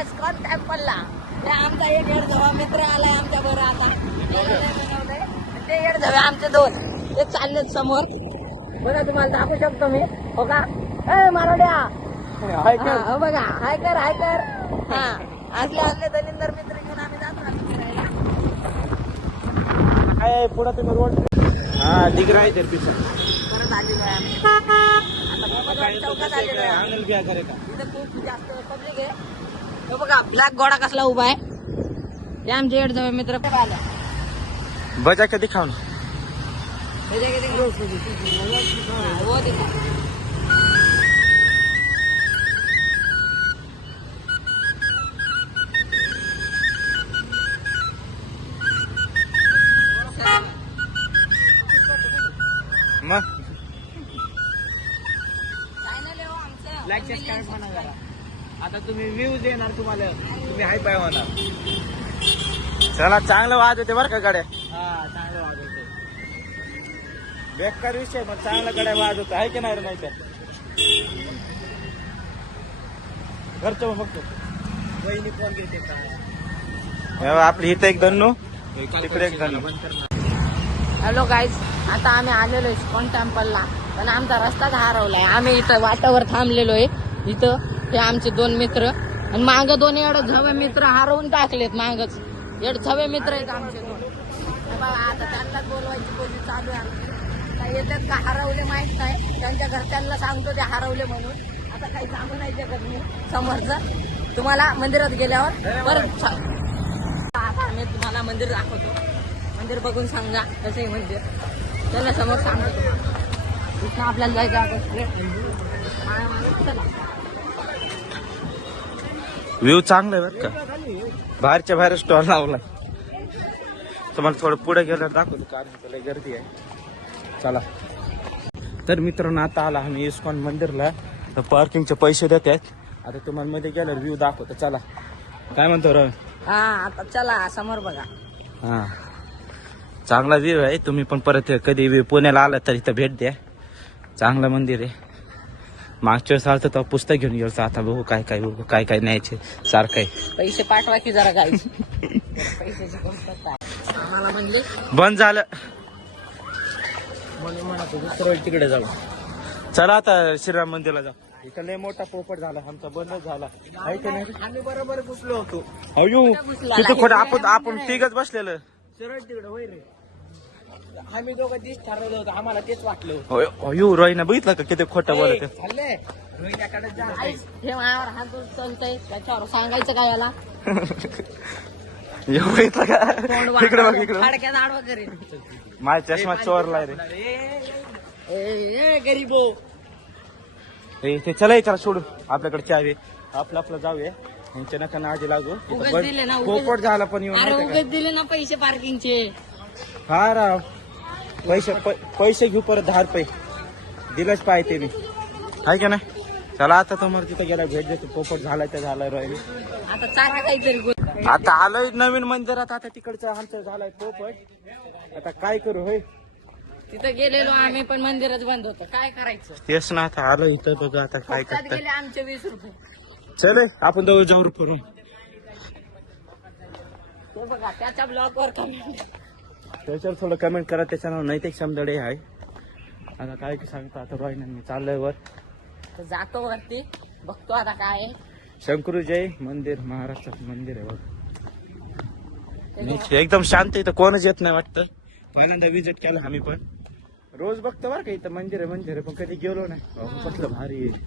ISKCON टेम्पलला. हे आमचा एक येडझवा मित्र आलाय आमच्या बरं आता. ते येडझवे आमचे दोन ते चाललेत समोर. बघा तुम्हाला दाखवू शकतो मी. हो का ए मराठ्या हो बघा हाय कर हा असले दलिंदर मित्र घेऊन आम्ही जातो फिरायला. काय पुढे तुम्ही रोड दिख रहा है इधर पीछे. परत आलेलो आहे आम्ही आता मोहम्मदवाडी चौकात आलेलो आहे. इथं खूप जास्त पब्लिक आहे. हे बघा ब्लॅक घोडा कसला उभा आहे. ते आमचे येडझवे मित्र आले. बजा के दिखाओ ना. वो देखो मग लाईक सबस्क्राईब म्हणा जरा. आता तुम्ही व्ह्यूज येणार तुम्हाला. तुम्ही हाय पाय होणार. चला चांगलं वाद होते बरं का गाड्या. चांगलं वाजवतो. बेकार विषय मग चांगला गाड्या वाद होतं आहे की नाही रे. नाही तर घरचं बघतो वहिनी फोन घेते. आपली इथं एक धन्नू तिकडे एक धन्नू. हॅलो गाईज, आता आम्ही आलेलो इस्कॉन टेम्पलला. पण आमचा रस्ताच हरवलाय. आम्ही इथं वाटावर थांबलेलो आहे. इथं ते आमचे दोन मित्र आणि माग दोन येडझवे मित्र हरवून टाकलेत. मागच येडझवे मित्र आहेत आमचे दोन. बघा आता त्यांनाच बोलवायची कोशिश चालू आहे आमची. काही येतात का हरवले माहित नाही. त्यांच्या घरच्यांना सांगतो ते हरवले म्हणून. आता काही सांगू नाही शकत मी समोरचं. तुम्हाला मंदिरात गेल्यावर परत आता आम्ही तुम्हाला मंदिर दाखवतो. मंदिर बघून सांगा कसं आहे मंदिर. त्याला समोर सांगतो. इथं आपल्याला जायचं व्ह्यू चांगला आहे बरं का. बाहेरच्या बाहेर स्टॉल लावलाय. तुम्हाला थोडं पुढे गेलं दाखवतो कारण त्याला गर्दी आहे. चला तर मित्रांनो आता आला आम्ही इस्कॉन मंदिरला. तर पार्किंगचे पैसे देत आहेत. आता तुम्हाला मध्ये गेल्यावर व्ह्यू दाखवतो. चला काय म्हणतो रवी. हा आता चला समोर बघा. हा चांगला व्ह्यू आहे. तुम्ही पण परत कधी पुण्याला आला तर इथं भेट द्या. चांगलं मंदिर आहे. मागच्या वेळेस आलं तर पुस्तक घेऊन गेलो. आता बघू काय काय बघू काय काय न्यायचे सारखं आहे. पैसे पाठवा की जरा काही. पैशाची कोणतं आम्हाला म्हणजे बंद झालं म्हणून म्हणतो दुसरं तिकडे जाऊ. चला आता श्रीराम मंदिरला जाऊ. इथं लय मोठा पोपट झाला आमचा बंदच झाला आहे की नाही. आम्ही बरोबर घुसलो होतो. अयो तिथं खोटं आपण तिघच बसलेलं. सरळ तिकडे होय रे. आम्ही दोघं तीच ठरवलं होतं. आम्हाला तेच वाटलं होतं. अयो रोहिना बघितलं का किती खोटं बोलत. चालले रोहिण्याकडे जा. हे माझ्यावर हात चालतंय त्याच्यावर सांगायचं काय याला. बघितलं का इकडे बघ इकडे. फाडक्यात आडवा करेन. माझ्या चष्मा चोरलाय रे. गरीबो ते चला त्याला सोडू. आपल्याकडे चावी आपलं जाऊया. यांच्या नका नाजी लागू. उगाच दिले ना, उगाच. पोपट झाला पण येऊन अरे माहिती उगाच दिले ना पैसे पार्किंगचे. का? हा राव पैसे घेऊ परत 10 रुपये दिलंच पाहिजे मी आहे का नाही. चला आता तुम्हाला तिथं गेला भेट देतो. पोपट झालाय तर झालाय राहिली. आता चांगला काहीतरी आता आलोय नवीन मंदिरात. आता तिकडचं आमचं झालाय पोपट. आता काय करू होय. तिथं गेलेलो आम्ही पण मंदिरच बंद होतं. काय करायचं. तेच ना आता आलो इथं बघा आता काय फुकटात करतात. गेले आमचे 20 रुपये. चल आपण दोघं जाऊ करून. ते बघा त्याच्या ब्लॉगवर कमेंट. त्याच्यावर थोडं कमेंट करा. त्याच्यानं नैतिक समदडे आहे. आता काय सांगतो आता रोहिणी मी चाललोय वर. तर जातो वरती बघतो आता काय आहे. शंकरुजय मंदिर महाराष्ट्रात मंदिर आहे बघ. एकदम शांत. इथं कोणच येत नाही वाटतं. पहिल्यांदा विजिट केला आम्ही पण. रोज बघतो बरं का इथं मंदिर आहे पण कधी गेलो नाही. कसलं भारी आहे.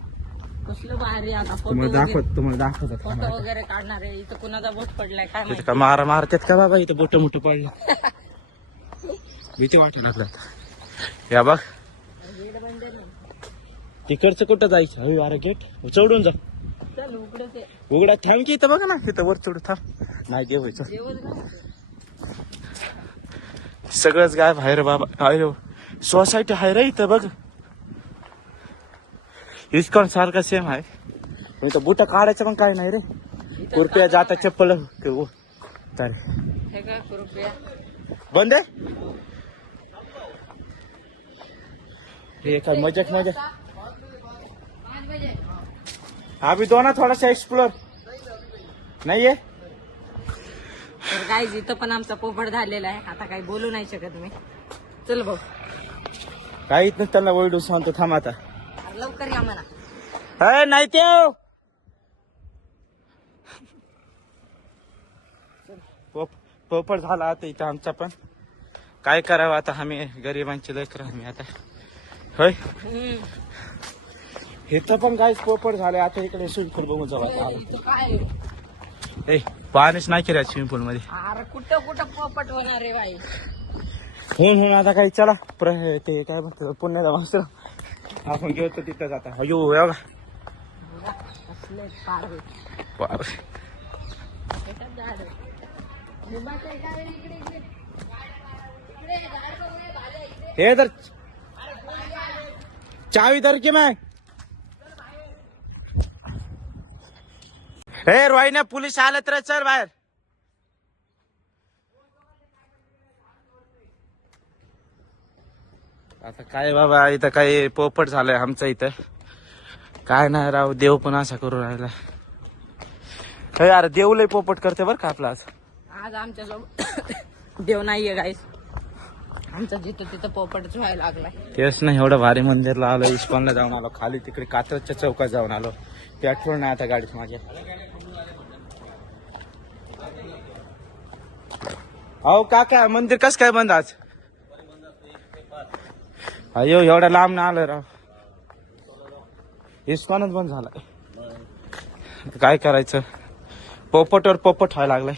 कसलं भारी. आता तुम्हाला फोटो दाखवत वगैरे काढणार आहे. इथं कुणाचा बोट पडलाय काय तिथं का मारतात का बाबा. इथं बोट मोठं पडलं. भीती वाटू लागला. या बघ तिकडचं कुठं जायचं. हवी अरे गेट चढून जा. चल उघडते उघडा थांब की इथं बघा ना. इथं वर चढू थांब. नाही देवायचं सगळंच गाय बाहेर बाबा. काय सोसायटी आहे रे इथं बघ. इस्कॉन सारखा सेम आहे. इथं बुट काढायचं पण काय नाही रे. कृपया जाता चप्पल बंद आहे. हे काय मजाक अभी दो ना थोड़ा सा एक्सप्लोर. नाहीये. तर गाईज इथं पण आमचा पोपट झालेला आहे. आता काही बोलू नाही शकत मी. चल भाऊ काहीच नाही त्यांना ओरडू सांगतो थांब आता. अरे लवकर या म्हणा. नाही ते पोपट झाला आता इथं आमचा पण. काय करावं आता आम्ही गरिबांची लेकरं आम्ही आता. होय इथं पण काय पोपट झाले. आता इकडे स्विमिंग पूल बघून जाऊ आता. इथं काय ए पाणीच नाही केलं स्विमिंग पूल मध्ये. अरे कुठं कुठं पोपट होणार रे बाई. होऊन आता काही चला ते काय म्हणतात पुण्याला मास्तर आपण गेलो तिथं जाता. अयो बघा असले पारवे. कशात झाड? लिंबाचं आहे का रे? इकडे इकडे इकडे झाड बघूया भाले इकडे. हे तर चावी धर की मग. हे रोहिण्या पोलीस आले तर चल बाहेर. आता काय बाबा इथं काही पोपट झालंय आमचं इथं. काय नाही राव देव पण असा करू राहिला. हे यार देव लय पोपट करते बरं का आपला आज. आज आमच्या सोबत देव नाहीये गाईस. आमचं जिथं तिथं पोपटच व्हायला लागलाय. तेच नाही एवढं भारी मंदिरला आलो. इस्कॉनला जाऊन आलो. खाली तिकडे कात्रजच्या चौकात जाऊन आलो. पेट्रोल नाही आता गाडीत माझ्या. अहो काका मंदिर कस काय बंद आज? अयो एवढ्या लांब ना आलं राव. इस्कॉनच बंद झालाय. काय करायचं पोपटवर पोपट व्हायला लागलाय.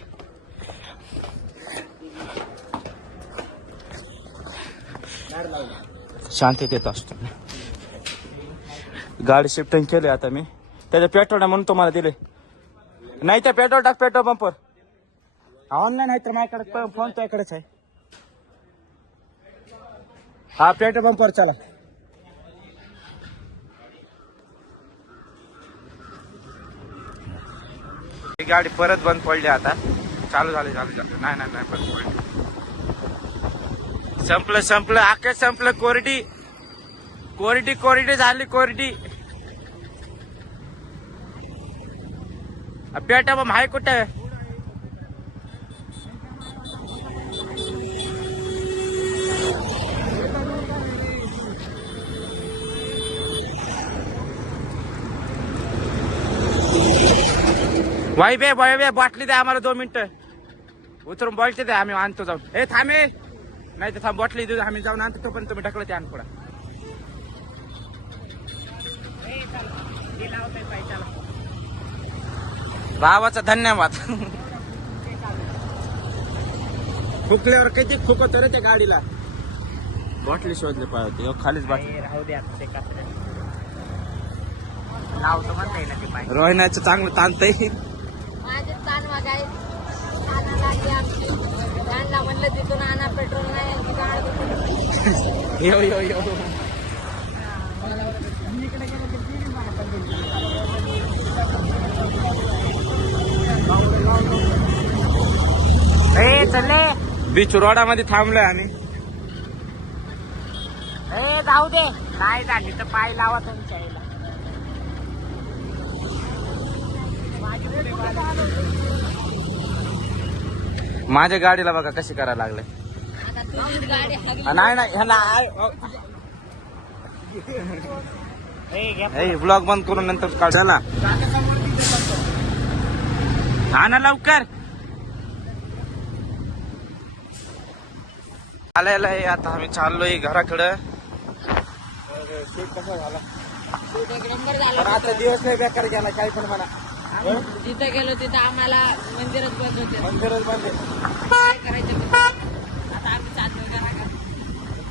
शांततेत असतो. गाडी शिफ्टिंग केली आता मी. त्याच्या पेट्रोल म्हणून तुम्हाला दिले. नाही तर पेट्रोल टाक पेट्रोल पंपवर. ऑनलाईन आहे तर माझ्याकडे फोन तुझ्याकडेच आहे. हा पेट्रोल पंपवर चला. ही गाडी परत बंद पडली आता. चालू झाली नाही बंद पडली. संपलं आकाश संपलं. कोरडी झाली कोरडी. पेटा मग हाय कुठे? वाई बे बाटली द्या आम्हाला 2 मिनिटं. उतरून बॉटली द्या आम्ही आणतो जाऊन. हे थांबे नाही तर थांब बॉटली देऊ आम्ही जाऊन आणतो. पण तुम्ही ढकलत आण पुढे. भावाचा धन्यवाद. फुकल्यावर किती फुकत रे त्या गाडीला. बॉटली शोधले पाहिजे. खालीच बाटली राहू द्या. रोहिण्याचं चांगलं ताणतंय. माझे ताण वागाय ताना लागली आमची. त्यांना म्हणलं तिथून आणा पेट्रोल नाही. यो चले बीच रोडामध्ये थांबलोय आम्ही. जाऊ दे. नाही झाली तर पाय लावा तुमच्या आईला. माझ्या गाडीला बघा कशी करायला लागले. नाही ह्याला ब्लॉग बंद करून नंतर काढ. चला आणा लवकर. आलेला आहे आता आम्ही चाललोय घराकडं. कसा झाला आता दिवस नाही बेकार गेला. काही पण म्हणा. जिथं गेलो तिथं आम्हाला मंदिरच बंद होते. मंदिरच बंद. काय करायचं आता आम्ही चाललो घराकडे.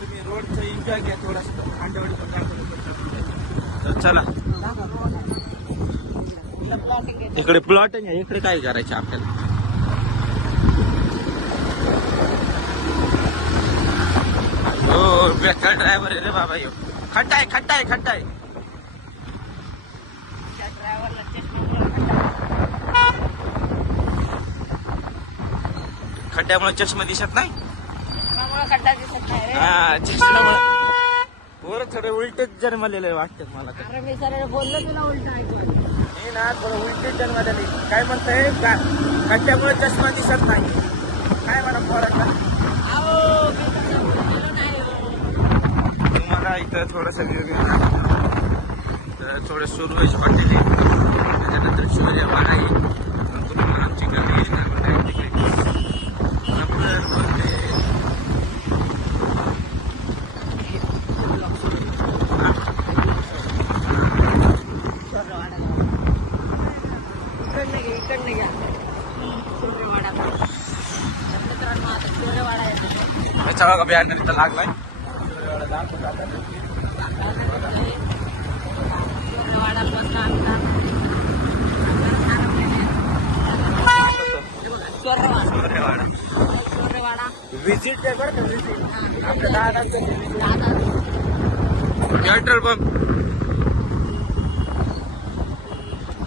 तुम्ही रोडचं एन्जॉय घ्या थोडंसं. चला इकडे प्लॉट आहे. इकडे काय करायचं आपल्याला. हो बेकार ड्रायव्हर आहे रे बाबा. यो खड्डा आहे. खड्ड्यामुळे चष्मा दिसत नाही. खड्डा दिसत नाही रे. हा चष्म्यामुळे वर थोडे उलटेच जन्मलेले वाटतात मला. अरे मी सरळ बोललो तुला उलट ऐकलं. ना थोडं उलटी जन्मलेली काय म्हणताय का खड्ड्यामुळे चष्मा दिसत नाही काय म्हणा पोरांना तुम्हाला इथं थोडंसं तर थोडं सुरवेश पाटील आहे त्याच्यानंतर सूर्यवाडा आहे तुम्हाला आमची गल्ली आहे तिकडे का बॅनर इथं लागलाय विजिट आहे बरं का विजिट आपल्या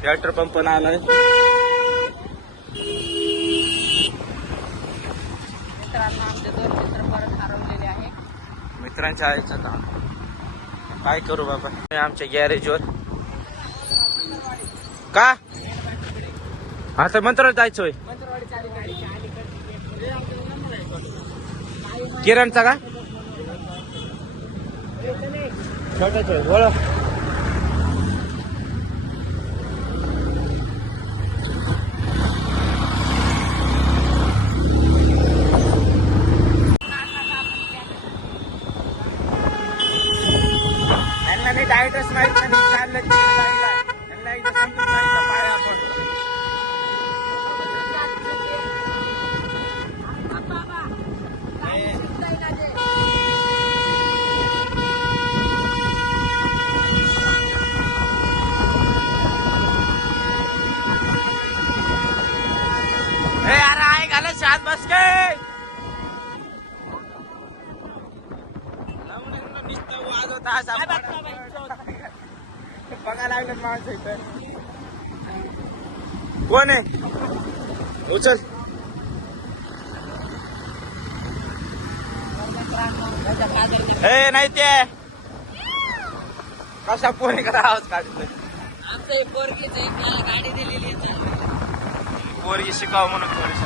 पेट्रोल पंप पण आलाय आमचे दोन मित्र परत हरवलेले आहे मित्रांच्या आईचं काम काय करू बाबा आमच्या गॅरेजवर का आता मंत्राला जायचं होय किरणचा का छोटाच होय बोला डायरेक्टच माहित नाही चाललं त्यांना एकदा समजून जायचं पाय आपण अरे आहे घाल शात बस काय बघा लागलं माणसं इथं कोण आहे उचल हे नाही ते कशा पोरी करा आवाज काढतोय आमचं एक पोरगीच आहे त्याला गाडी दिलेली आहे पोरगी शिकावं म्हणून थोडीशी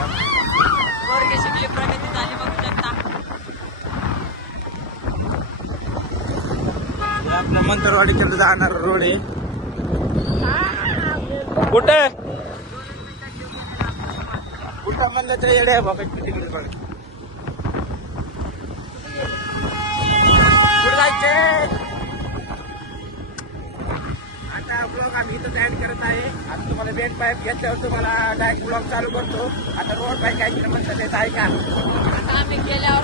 पोरगी शिकली प्रगती झाली बघू शकता आपल्या मंतरवाडीकडे जाणार रोड आहे कुठे कुठं म्हणलं तर येडे आहे बाबा तिकडे बघ कुठे जायचे आता ब्लॉग आम्ही इथं तयार करत आहे आता तुम्हाला बेट पाईप घेतल्यावर तुम्हाला डायरेक्ट ब्लॉग चालू करतो आता रोड पाईप काय म्हणतात ते ऐका आता आम्ही गेल्यावर